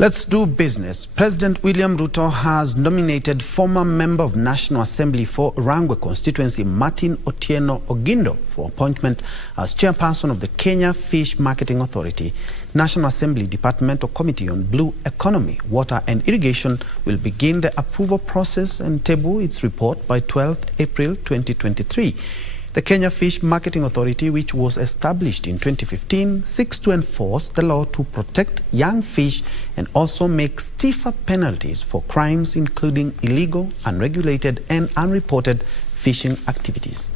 Let's do business. President William Ruto has nominated former member of National Assembly for Rangwe constituency, Martin Otieno Ogindo, for appointment as chairperson of the Kenya Fish Marketing Authority. National Assembly Departmental Committee on Blue Economy, Water and Irrigation will begin the approval process and table its report by 12th April 2023. The Kenya Fish Marketing Authority, which was established in 2015, seeks to enforce the law to protect young fish and also make stiffer penalties for crimes including illegal, unregulated and unreported fishing activities.